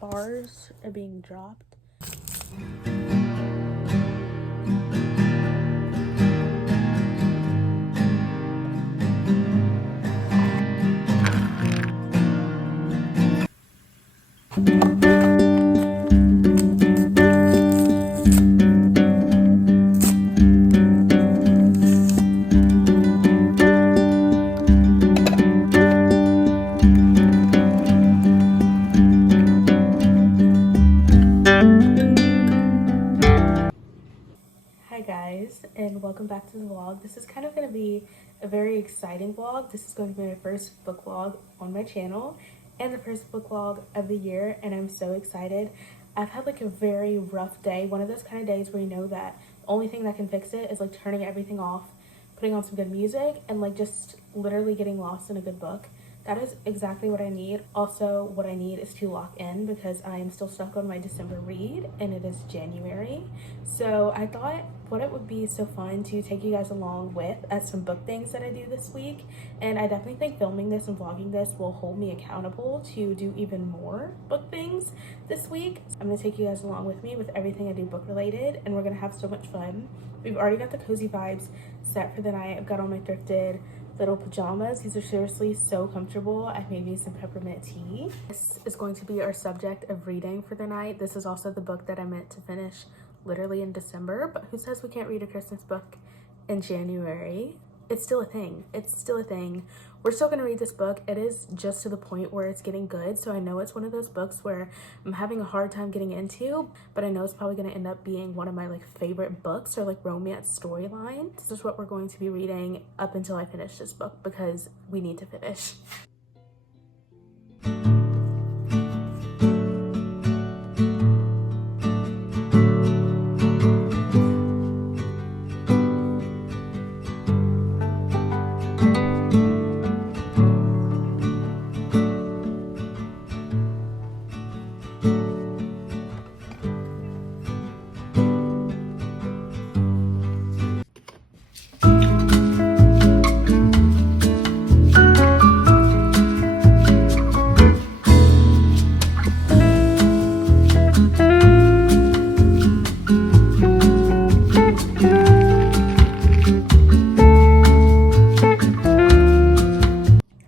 cars are being dropped. Hi guys, and welcome back to the vlog. This is kind of going to be a very exciting vlog. This is going to be my first book vlog on my channel and the first book vlog of the year, and I'm so excited. I've had like a very rough day, one of those kind of days where you know that the only thing that can fix it is like turning everything off, putting on some good music, and like just literally getting lost in a good book. That is exactly what I need. Also, what I need is to lock in because I am still stuck on my December read and it is January. So I thought what it would be so fun to take you guys along with at some book things that I do this week. And I definitely think filming this and vlogging this will hold me accountable to do even more book things this week. I'm gonna take you guys along with me with everything I do book related, and we're gonna have so much fun. We've already got the cozy vibes set for the night. I've got on my thrifted little pajamas. These are seriously so comfortable. I made me some peppermint tea. This is going to be our subject of reading for the night. This is also the book that I meant to finish literally in December, but who says we can't read a Christmas book in January? It's still a thing. It's still a thing. We're still gonna read this book. It is just to the point where it's getting good, so I know it's one of those books where I'm having a hard time getting into, but I know it's probably gonna end up being one of my like favorite books or like romance storyline. This is what we're going to be reading up until I finish this book because we need to finish.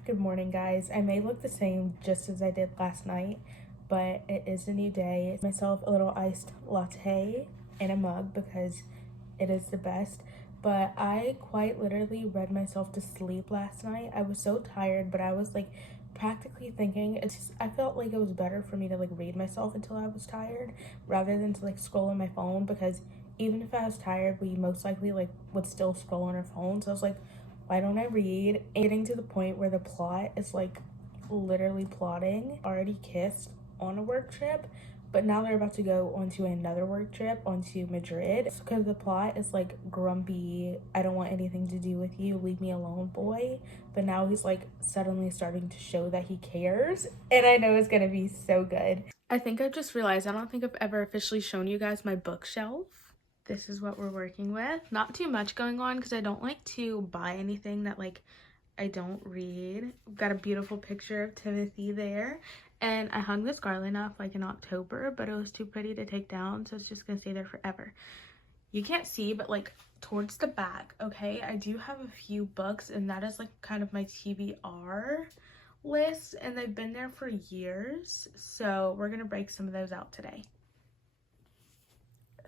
Good morning, guys. I may look the same just as I did last night, but it is a new day. Myself a little iced latte in a mug because it is the best. But I quite literally read myself to sleep last night. I was so tired, but I was like practically thinking I felt like it was better for me to like read myself until I was tired rather than to like scroll on my phone, because even if I was tired, we most likely like would still scroll on our phones. So I was like, why don't I read? And getting to the point where the plot is like literally plotting. Already kissed on a work trip, but now they're about to go onto another work trip onto Madrid because the plot is like grumpy, I don't want anything to do with you, leave me alone boy, but now he's like suddenly starting to show that he cares, and I know it's gonna be so good. I think I just realized I don't think I've ever officially shown you guys my bookshelf. This is what we're working with. Not too much going on because I don't like to buy anything that like I don't read. I've got a beautiful picture of Timothy there, and I hung this garland up like in October, but it was too pretty to take down, so it's just gonna stay there forever. You can't see, but like towards the back, okay, I do have a few books, and that is like kind of my TBR list, and they've been there for years, so we're gonna break some of those out today.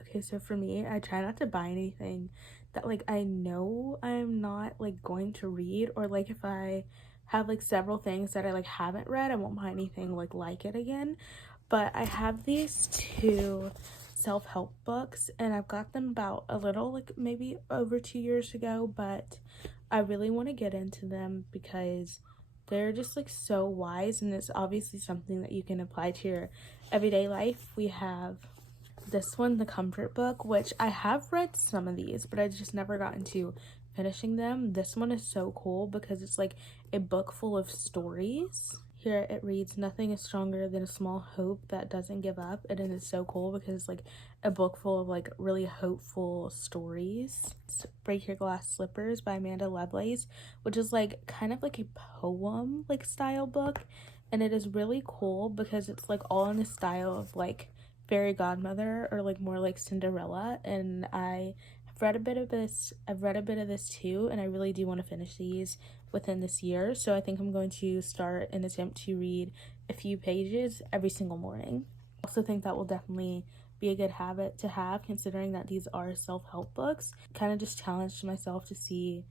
Okay, so for me, I try not to buy anything that like I know I'm not like going to read, or like if I have like several things that I like haven't read, I won't buy anything like it again. But I have these two self-help books, and I've got them about a little like maybe over 2 years ago, but I really want to get into them because they're just like so wise, and it's obviously something that you can apply to your everyday life. We have this one, The Comfort Book, which I have read some of these, but I just never got into finishing them. This one is so cool because it's like a book full of stories. Here it reads, "Nothing is stronger than a small hope that doesn't give up." And it is so cool because it's like a book full of like really hopeful stories. It's Break Your Glass Slippers by Amanda Lovelace, which is like kind of like a poem like style book. and it is really cool because it's like all in the style of like fairy godmother or like more like Cinderella, and I've read a bit of this too, and I really do want to finish these within this year. So I think I'm going to start an attempt to read a few pages every single morning. I also think that will definitely be a good habit to have, considering that these are self-help books. Kind of just challenged myself to see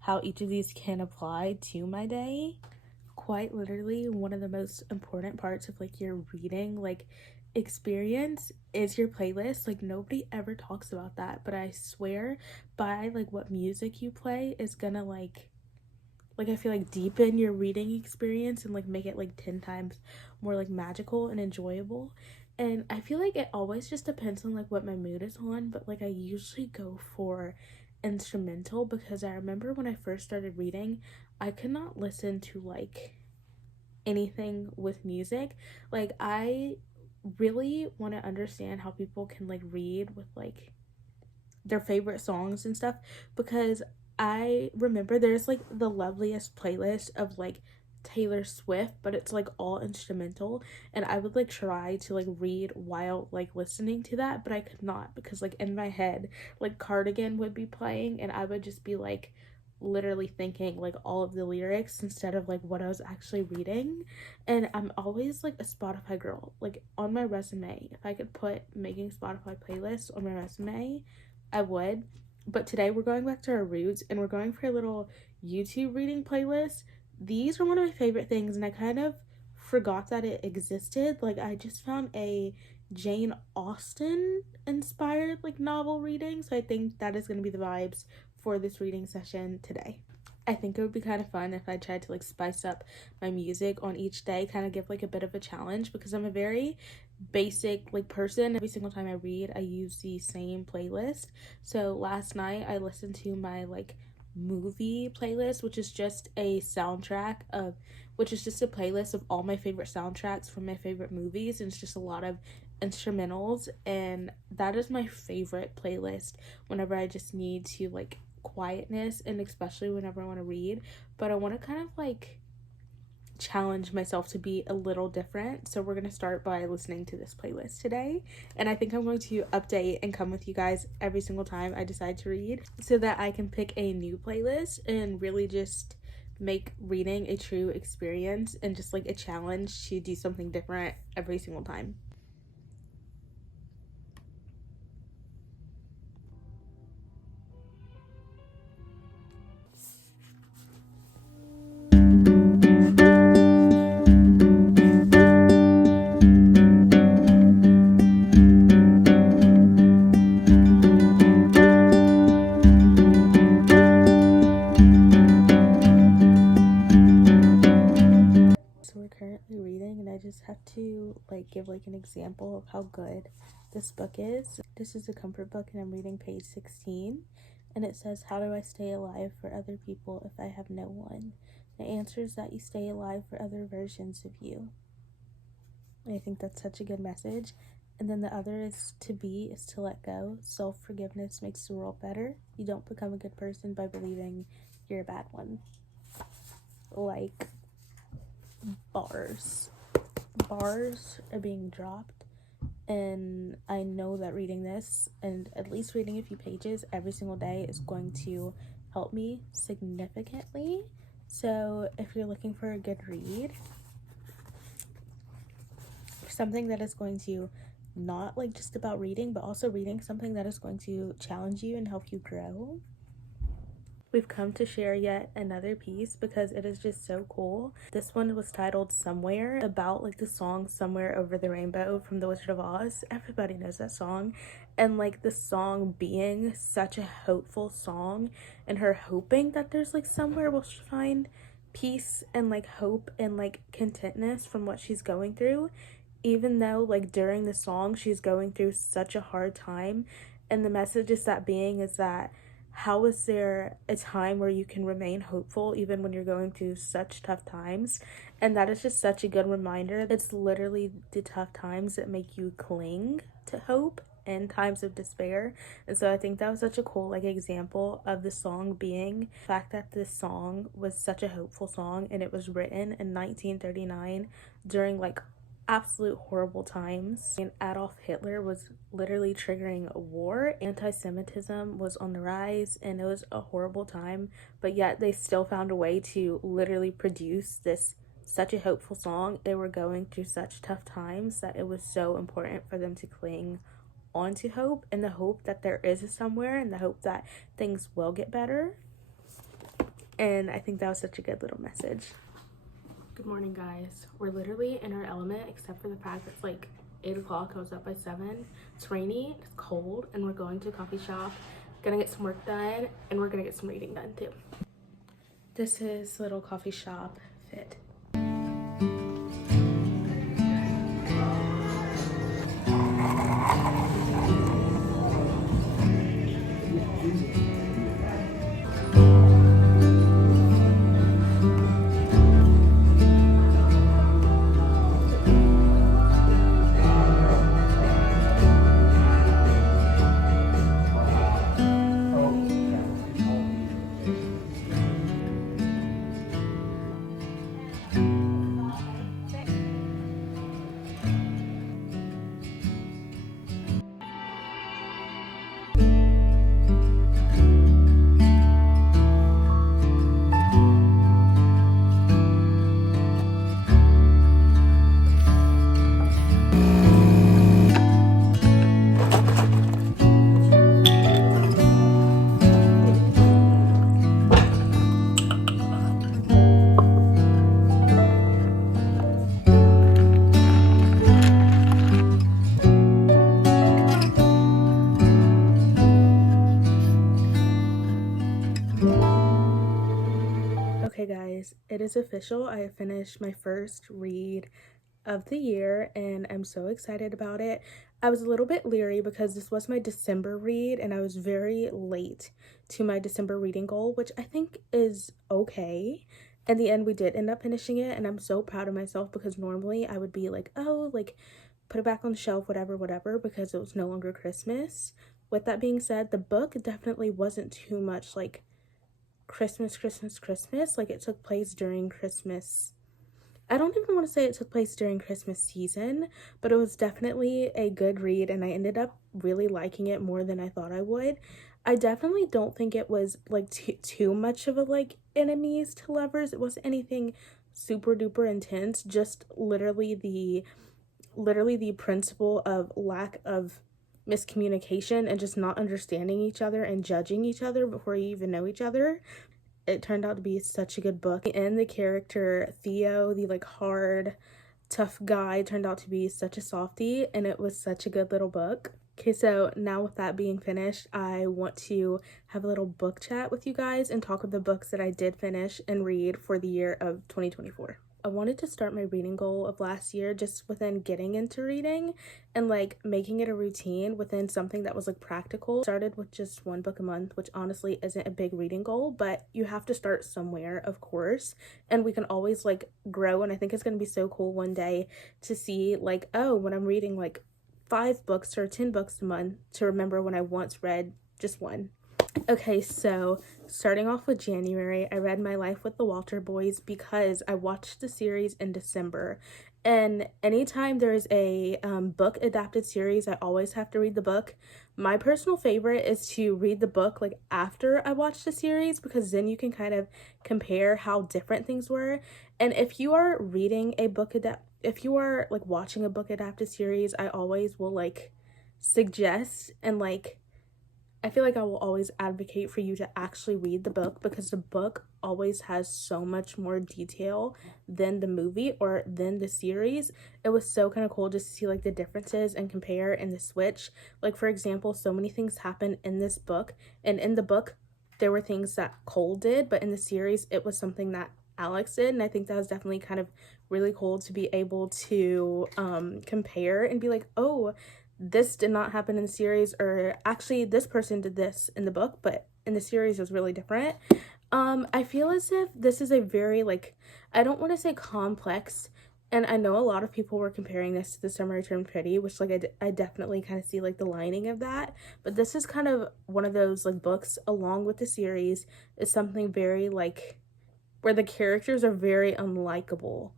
how each of these can apply to my day. Quite literally, one of the most important parts of like your reading like experience is your playlist. Like nobody ever talks about that, but I swear by like what music you play is gonna I feel like deepen your reading experience and like make it like 10 times more like magical and enjoyable. And I feel like it always just depends on like what my mood is on, but like I usually go for instrumental because I remember when I first started reading, I could not listen to like anything with music. Like I really want to understand how people can like read with like their favorite songs and stuff, because I remember there's like the loveliest playlist of like Taylor Swift, but it's like all instrumental, and I would like try to like read while like listening to that, but I could not because like in my head like Cardigan would be playing and I would just be like literally thinking like all of the lyrics instead of like what I was actually reading. And I'm always like a Spotify girl. Like on my resume, if I could put making Spotify playlists on my resume, I would. But today we're going back to our roots and we're going for a little YouTube reading playlist. These are one of my favorite things, and I kind of forgot that it existed. Like I just found a Jane Austen inspired like novel reading, so I think that is going to be the vibes for this reading session today. I think it would be kind of fun if I tried to like spice up my music on each day, kind of give like a bit of a challenge, because I'm a very basic like person. Every single time I read, I use the same playlist. So last night I listened to my like movie playlist, which is just a playlist of all my favorite soundtracks from my favorite movies, and it's just a lot of instrumentals, and that is my favorite playlist whenever I just need to like quietness, and especially whenever I want to read, but I want to kind of like challenge myself to be a little different. So we're going to start by listening to this playlist today, and I think I'm going to update and come with you guys every single time I decide to read so that I can pick a new playlist and really just make reading a true experience and just like a challenge to do something different every single time. So we're currently reading, and I just have to like give like an example of how good this book is. This is a comfort book, and I'm reading page 16, and it says, "How do I stay alive for other people if I have no one? The answer is that you stay alive for other versions of you." And I think that's such a good message. And then the other is to be is to let go. Self-forgiveness makes the world better. You don't become a good person by believing you're a bad one. Like bars are being dropped, and I know that reading this and at least reading a few pages every single day is going to help me significantly. So if you're looking for a good read, something that is going to not like just about reading, but also reading something that is going to challenge you and help you grow, we've come to share yet another piece because it is just so cool. This one was titled Somewhere, about like the song Somewhere Over the Rainbow from The Wizard of Oz. Everybody knows that song. And like the song being such a hopeful song, and her hoping that there's like somewhere we'll find peace and like hope and like contentness from what she's going through, even though like during the song she's going through such a hard time. And the message is that how is there a time where you can remain hopeful even when you're going through such tough times? And that is just such a good reminder. It's literally the tough times that make you cling to hope in times of despair. And so I think that was such a cool like example of the song being the fact that this song was such a hopeful song, and it was written in 1939 during like absolute horrible times. And Adolf Hitler was literally triggering a war. Anti-Semitism was on the rise, and it was a horrible time, but yet they still found a way to literally produce this such a hopeful song. They were going through such tough times that it was so important for them to cling onto hope, and the hope that there is a somewhere, and the hope that things will get better. And I think that was such a good little message. Good morning, guys. We're literally in our element, except for the fact that it's like 8 o'clock. I was up by 7. It's rainy, it's cold, and we're going to a coffee shop, gonna get some work done, and we're gonna get some reading done too. This is little coffee shop fit. Okay guys, it is official. I have finished my first read of the year, and I'm so excited about it. I was a little bit leery because this was my December read, and I was very late to my December reading goal, which I think is okay. In the end, we did end up finishing it, and I'm so proud of myself because normally I would be like, oh, like, put it back on the shelf, whatever, because it was no longer Christmas. With that being said, the book definitely wasn't too much like Christmas. Like, it took place during Christmas. I don't even want to say it took place during Christmas season, but it was definitely a good read, and I ended up really liking it more than I thought I would. I definitely don't think it was like too much of a like enemies to lovers. It wasn't anything super duper intense, just literally the principle of lack of miscommunication and just not understanding each other and judging each other before you even know each other. It turned out to be such a good book, and the character Theo, the like hard tough guy, turned out to be such a softie, and it was such a good little book. Okay, so now with that being finished, I want to have a little book chat with you guys and talk of the books that I did finish and read for the year of 2024. I wanted to start my reading goal of last year just within getting into reading and like making it a routine within something that was like practical. Started with just 1 book a month, which honestly isn't a big reading goal, but you have to start somewhere, of course, and we can always like grow. And I think it's going to be so cool one day to see like, oh, when I'm reading like 5 books or 10 books a month, to remember when I once read just 1. Okay, so starting off with January, I read My Life with the Walter Boys because I watched the series in December. And anytime there's a book adapted series, I always have to read the book. My personal favorite is to read the book like after I watch the series, because then you can kind of compare how different things were. And if you are reading a book if you are like watching a book adapted series, I always will like suggest and like I feel like I will always advocate for you to actually read the book, because the book always has so much more detail than the movie or than the series. It was so kind of cool just to see like the differences and compare and the switch. Like, for example, so many things happen in this book, and in the book there were things that Cole did, but in the series it was something that Alex did. And I think that was definitely kind of really cool to be able to compare and be like, oh, this did not happen in the series, or actually this person did this in the book, but in the series it was really different. I feel as if this is a very like, I don't want to say complex And I know a lot of people were comparing this to The Summer I Turned Pretty, which like I definitely kind of see like the lining of that. But this is kind of one of those like books along with the series is something very like where the characters are very unlikable.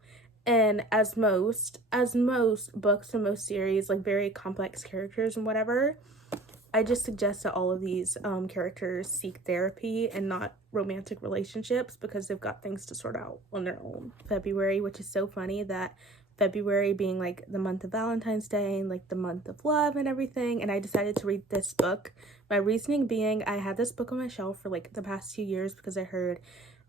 And as most books and most series like very complex characters and whatever, I just suggest that all of these characters seek therapy and not romantic relationships because they've got things to sort out on their own. February, which is so funny that February being like the month of Valentine's Day and like the month of love and everything, and I decided to read this book. My reasoning being I had this book on my shelf for like the past 2 years because I heard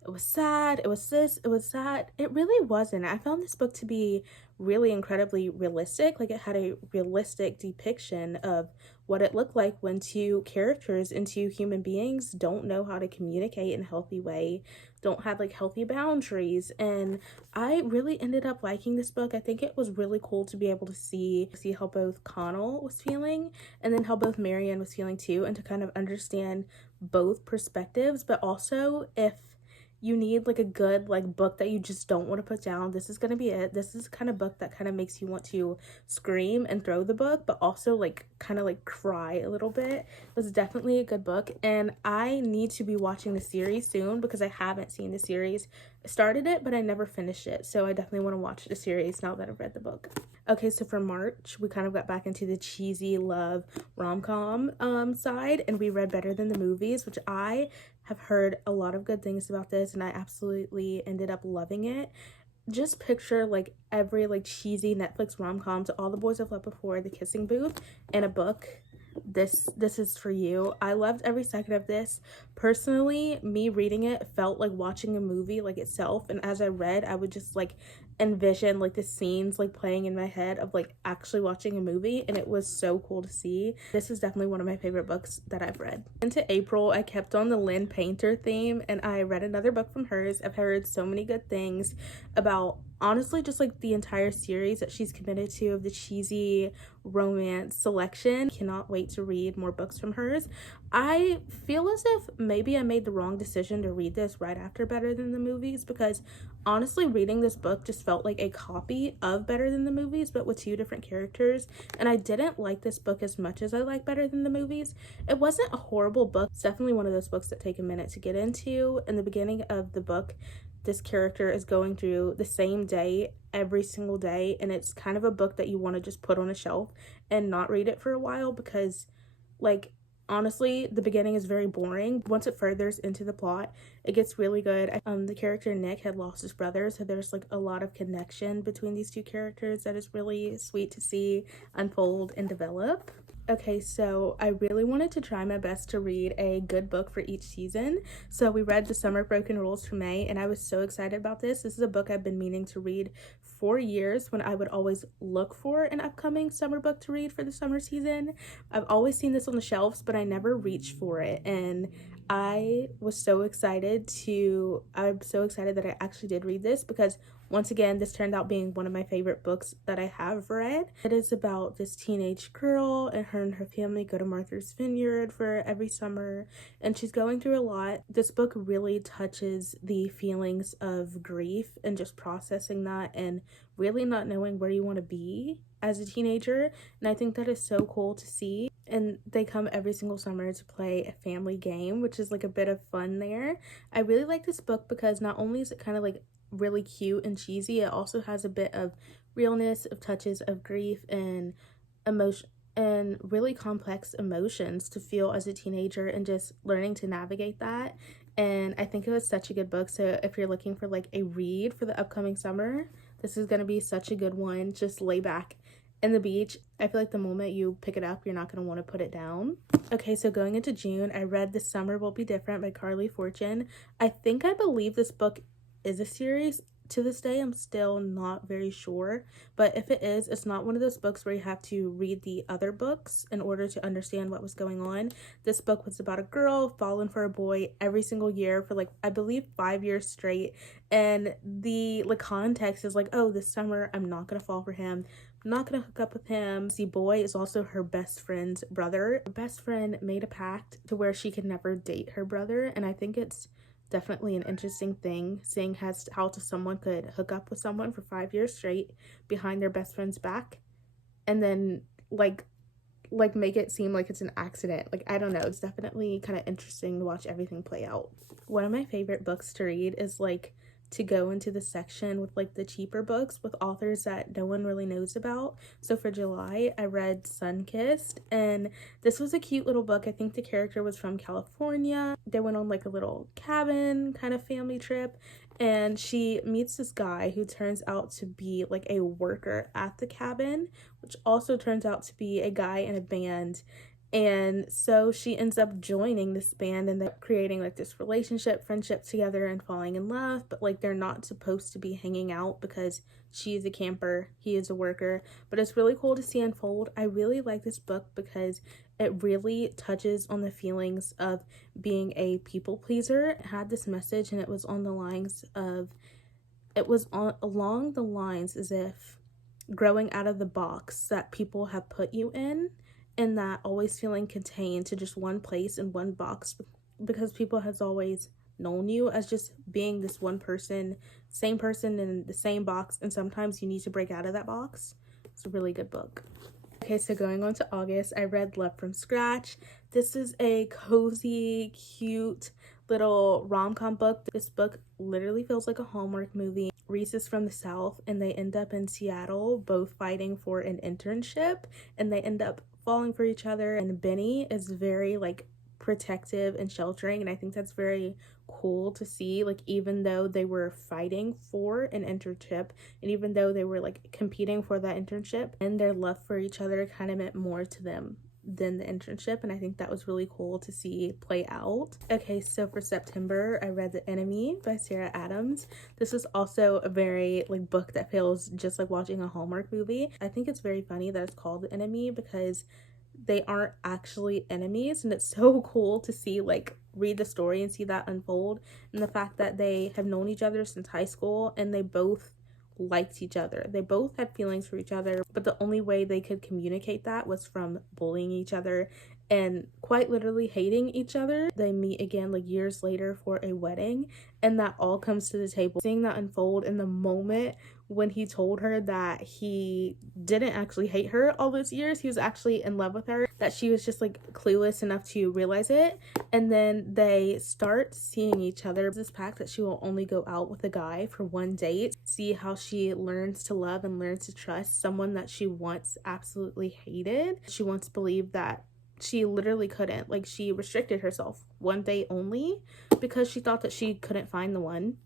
it was sad, it was this, it was that. It really wasn't. I found this book to be really incredibly realistic. Like it had a realistic depiction of what it looked like when two characters and two human beings don't know how to communicate in a healthy way, don't have like healthy boundaries. And I really ended up liking this book. I think it was really cool to be able to see how both Connell was feeling and then how both Marianne was feeling too, and to kind of understand both perspectives. But also, if you need like a good like book that you just don't want to put down, this is gonna be it. This is the kind of book that kind of makes you want to scream and throw the book, but also like kind of like cry a little bit. It was definitely a good book, and I need to be watching the series soon because I haven't seen the series. I started it, but I never finished it, so I definitely want to watch the series now that I've read the book. Okay, so for March, we kind of got back into the cheesy love rom-com side, and we read Better Than the Movies, which I have heard a lot of good things about this, and I absolutely ended up loving it. Just picture like every like cheesy Netflix rom-com to All the Boys I've Loved Before, The Kissing Booth, and a book. This is for you. I loved every second of this. Personally, me reading it felt like watching a movie like itself, and as I read, I would just like envision like the scenes like playing in my head of like actually watching a movie, and it was so cool to see. This is definitely one of my favorite books that I've read. Into April, I kept on the Lynn Painter theme, and I read another book from hers. I've heard so many good things about honestly just like the entire series that she's committed to of the cheesy romance selection. Cannot wait to read more books from hers. I feel as if maybe I made the wrong decision to read this right after Better Than the Movies, because honestly reading this book just felt like a copy of Better Than the Movies but with two different characters, and I didn't like this book as much as I like Better Than the Movies. It wasn't a horrible book. It's definitely one of those books that take a minute to get into. In the beginning of the book, this character is going through the same day every single day, and it's kind of a book that you want to just put on a shelf and not read it for a while because like honestly the beginning is very boring. Once it furthers into the plot, it gets really good. The character Nick had lost his brother, so there's like a lot of connection between these two characters that is really sweet to see unfold and develop. Okay, so I really wanted to try my best to read a good book for each season. So we read The Summer Broken Rules for May, and I was so excited about this. This is a book I've been meaning to read for years when I would always look for an upcoming summer book to read for the summer season. I've always seen this on the shelves, but I never reached for it. And I'm so excited that I actually did read this because once again, this turned out being one of my favorite books that I have read. It is about this teenage girl, and her family go to Martha's Vineyard for every summer, and she's going through a lot. This book really touches the feelings of grief and just processing that and really not knowing where you want to be as a teenager, and I think that is so cool to see. And they come every single summer to play a family game, which is like a bit of fun there. I really like this book because not only is it kind of like really cute and cheesy, it also has a bit of realness, of touches of grief and emotion and really complex emotions to feel as a teenager and just learning to navigate that. And I think it was such a good book. So if you're looking for like a read for the upcoming summer, this is going to be such a good one. Just lay back in the beach. I feel like the moment you pick it up, you're not going to want to put it down. Okay, so going into June, I read This Summer Will Be Different by Carly Fortune. I believe this book is a series. To this day, I'm still not very sure, but if it is, it's not one of those books where you have to read the other books in order to understand what was going on. This book was about a girl falling for a boy every single year for like I believe 5 years straight, and the context is like, oh, this summer I'm not gonna fall for him, I'm not gonna hook up with him. The boy is also her best friend's brother. Her best friend made a pact to where she could never date her brother, and I think it's definitely an interesting thing, seeing how to someone could hook up with someone for 5 years straight behind their best friend's back, and then like make it seem like it's an accident. Like, I don't know, it's definitely kind of interesting to watch everything play out. One of my favorite books to read is like to go into the section with like the cheaper books with authors that no one really knows about. So for July, I read Sunkissed, and this was a cute little book. I think the character was from California. They went on like a little cabin kind of family trip, and she meets this guy who turns out to be like a worker at the cabin, which also turns out to be a guy in a band. And so she ends up joining this band, and they're creating like this relationship, friendship together, and falling in love. But like, they're not supposed to be hanging out because she is a camper, he is a worker. But it's really cool to see unfold. I really like this book because it really touches on the feelings of being a people pleaser. It had this message, and it was on the lines of, along the lines as if growing out of the box that people have put you in, and that always feeling contained to just one place in one box, because people has always known you as just being this one person, same person in the same box, and sometimes you need to break out of that box. It's a really good book. Okay, so going on to August, I read Love from Scratch. This is a cozy, cute little rom-com book. This book literally feels like a Hallmark movie. Reese is from the South, and they end up in Seattle, both fighting for an internship, and they end up falling for each other. And Benny is very like protective and sheltering, and I think that's very cool to see. Like, even though they were fighting for an internship, and even though they were like competing for that internship, and their love for each other kind of meant more to them than the internship, and I think that was really cool to see play out. Okay, so for September, I read The Enemy by Sarah Adams. This is also a very like book that feels just like watching a Hallmark movie. I think it's very funny that it's called The Enemy because they aren't actually enemies, and it's so cool to see like read the story and see that unfold, and the fact that they have known each other since high school, and they both liked each other. They both had feelings for each other, but the only way they could communicate that was from bullying each other and quite literally hating each other. They meet again like years later for a wedding, and that all comes to the table. Seeing that unfold in the moment when he told her that he didn't actually hate her all those years, he was actually in love with her, that she was just like clueless enough to realize it. And then they start seeing each other. This pact that she will only go out with a guy for one date, see how she learns to love and learns to trust someone that she once absolutely hated. She once believed that she literally couldn't, like, she restricted herself one date only because she thought that she couldn't find the one.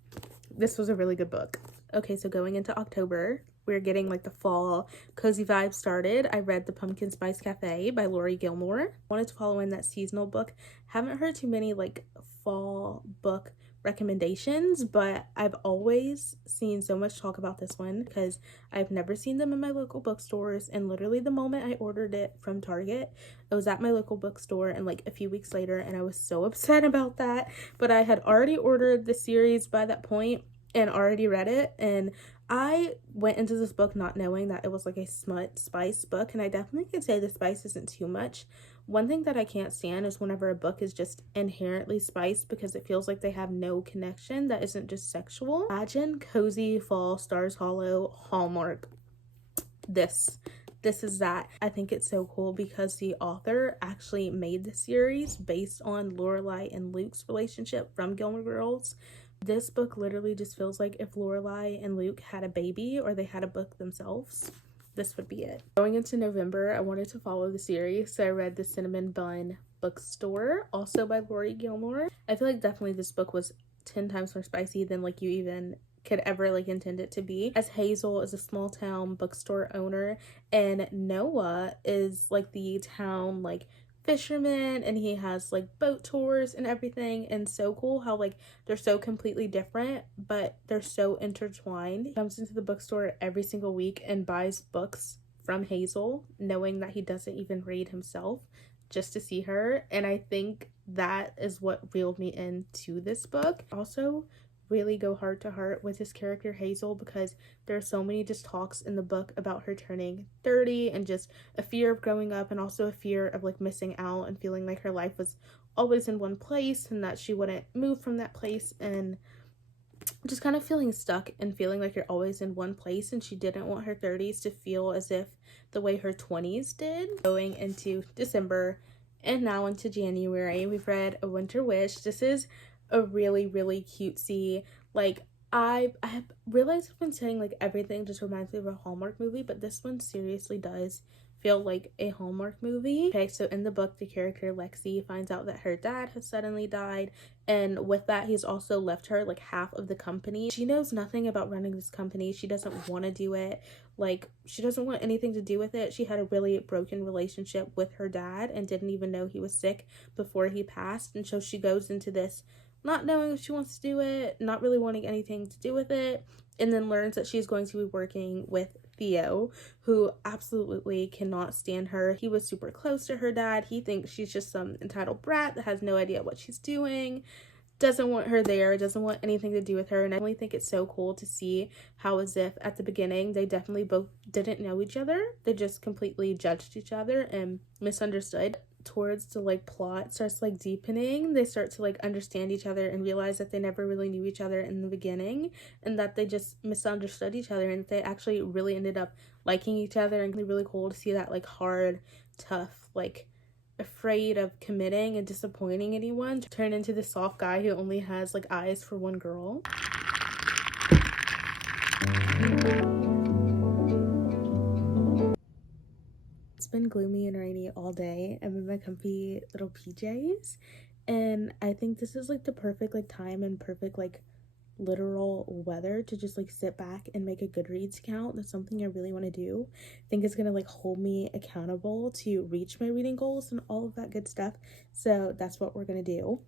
This was a really good book. Okay, so going into October, we're getting like the fall cozy vibe started. I read The Pumpkin Spice Cafe by Lori Gilmore. Wanted to follow in that seasonal book. Haven't heard too many like fall book recommendations, but I've always seen so much talk about this one because I've never seen them in my local bookstores, and literally the moment I ordered it from Target, it was at my local bookstore, and like a few weeks later, and I was so upset about that. But I had already ordered the series by that point and already read it, and I went into this book not knowing that it was like a smut spice book, and I definitely could say the spice isn't too much. One thing that I can't stand is whenever a book is just inherently spiced, because it feels like they have no connection that isn't just sexual. Imagine cozy fall Stars Hollow Hallmark. This is that. I think it's so cool because the author actually made the series based on Lorelai and Luke's relationship from Gilmore Girls. This book literally just feels like if Lorelai and Luke had a baby, or they had a book themselves, this would be it. Going into November, I wanted to follow the series, so I read The Cinnamon Bun Bookstore, also by Lori Gilmore. I feel like definitely this book was 10 times more spicy than like you even could ever like intend it to be, as Hazel is a small town bookstore owner, and Noah is like the town like fisherman, and he has like boat tours and everything. And so cool how like they're so completely different, but they're so intertwined. He comes into the bookstore every single week and buys books from Hazel, knowing that he doesn't even read himself, just to see her. And I think that is what reeled me into this book. Also, really go heart to heart with his character Hazel, because there are so many just talks in the book about her turning 30 and just a fear of growing up, and also a fear of like missing out and feeling like her life was always in one place and that she wouldn't move from that place, and just kind of feeling stuck and feeling like you're always in one place, and she didn't want her 30s to feel as if the way her 20s did. Going into December and now into January, we've read A Winter Wish. This is a really, really cutesy, like, I have realized I've been saying like everything just reminds me of a Hallmark movie, but this one seriously does feel like a Hallmark movie. Okay, so in the book, the character Lexi finds out that her dad has suddenly died, and with that, he's also left her like half of the company. She knows nothing about running this company. She doesn't want to do it. Like, she doesn't want anything to do with it. She had a really broken relationship with her dad and didn't even know he was sick before he passed, and so she goes into this not knowing if she wants to do it, not really wanting anything to do with it, and then learns that she's going to be working with Theo, who absolutely cannot stand her. He was super close to her dad. He thinks she's just some entitled brat that has no idea what she's doing, doesn't want her there, doesn't want anything to do with her. And I really think it's so cool to see how, as if at the beginning they definitely both didn't know each other, they just completely judged each other and misunderstood. Towards the like plot starts like deepening, they start to like understand each other and realize that they never really knew each other in the beginning, and that they just misunderstood each other, and they actually really ended up liking each other. And really cool to see that like hard, tough, like afraid of committing and disappointing anyone turn into the soft guy who only has like eyes for one girl. It's been gloomy and rainy all day. I'm in my comfy little PJs, and I think this is like the perfect like time and perfect like literal weather to just like sit back and make a Goodreads account. That's something I really want to do. I think it's gonna like hold me accountable to reach my reading goals and all of that good stuff. So that's what we're gonna do.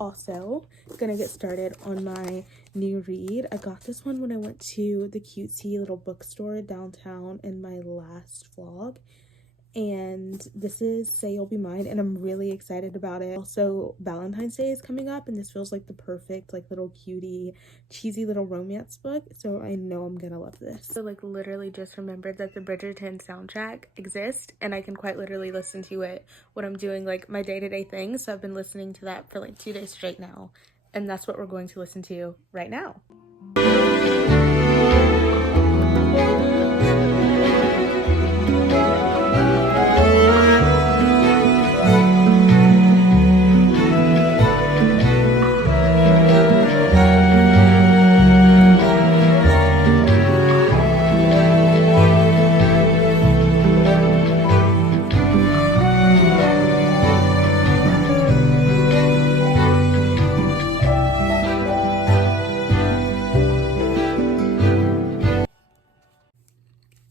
Also, gonna get started on my new read. I got this one when I went to the cutesy little bookstore downtown in my last vlog, and this is Say You'll Be Mine, and I'm really excited about it. Also, Valentine's Day is coming up, and this feels like the perfect like little cutie cheesy little romance book, so I know I'm gonna love this. So like literally just remembered that the Bridgerton soundtrack exists, and I can quite literally listen to it when I'm doing like my day-to-day things. So I've been listening to that for like 2 days straight now, and that's what we're going to listen to right now.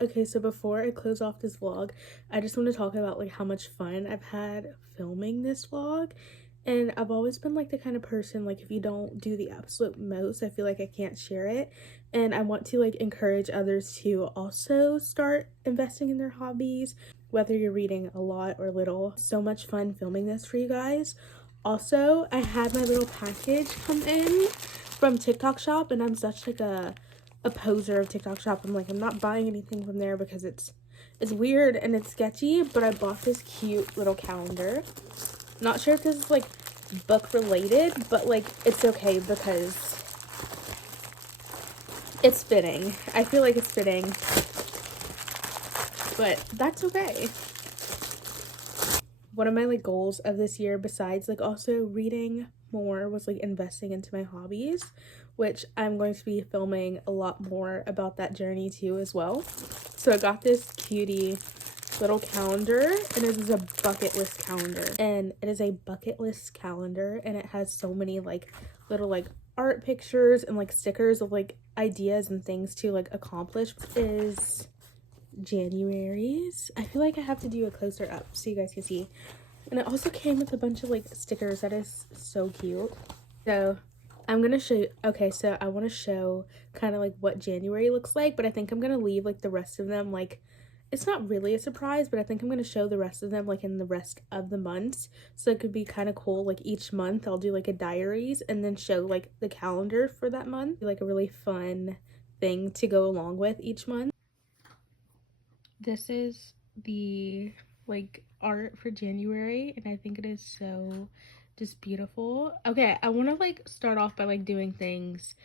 Okay, so before I close off this vlog, I just want to talk about like how much fun I've had filming this vlog. And I've always been like the kind of person, like if you don't do the absolute most, I feel like I can't share it. And I want to like encourage others to also start investing in their hobbies, whether you're reading a lot or little. So much fun filming this for you guys. Also, I had my little package come in from TikTok Shop, and I'm such like a poser of TikTok Shop. I'm like, I'm not buying anything from there because it's weird and it's sketchy, but I bought this cute little calendar. Not sure if this is like book related, but like it's okay because it's fitting. I feel like it's fitting, but that's okay. One of my like goals of this year, besides like also reading more, was like investing into my hobbies, which I'm going to be filming a lot more about that journey too as well. So I got this cutie little calendar, and it is a bucket list calendar, and it is a bucket list calendar, and it has so many like little like art pictures and like stickers of like ideas and things to like accomplish. Is January's. I feel like I have to do a closer up so you guys can see. And it also came with a bunch of like stickers. That is so cute. So I'm gonna show you. Okay, so I want to show kind of like what January looks like, but I think I'm gonna leave like the rest of them like, it's not really a surprise, but I think I'm gonna show the rest of them like in the rest of the months. So it could be kind of cool. Like each month I'll do like a diaries and then show like the calendar for that month, like a really fun thing to go along with each month. This is the like art for January, and I think it is so just beautiful. Okay, I want to like start off by like doing things,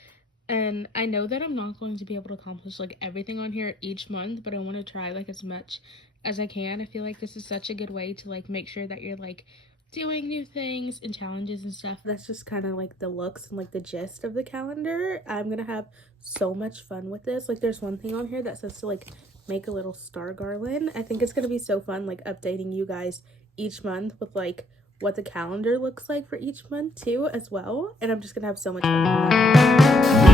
and I know that I'm not going to be able to accomplish like everything on here each month, but I want to try like as much as I can. I feel like this is such a good way to like make sure that you're like doing new things and challenges and stuff. That's just kind of like the looks and like the gist of the calendar. I'm gonna have so much fun with this. Like there's one thing on here that says to like make a little star garland. I think it's gonna be so fun like updating you guys each month with like what the calendar looks like for each month too as well, and I'm just gonna have so much fun with that.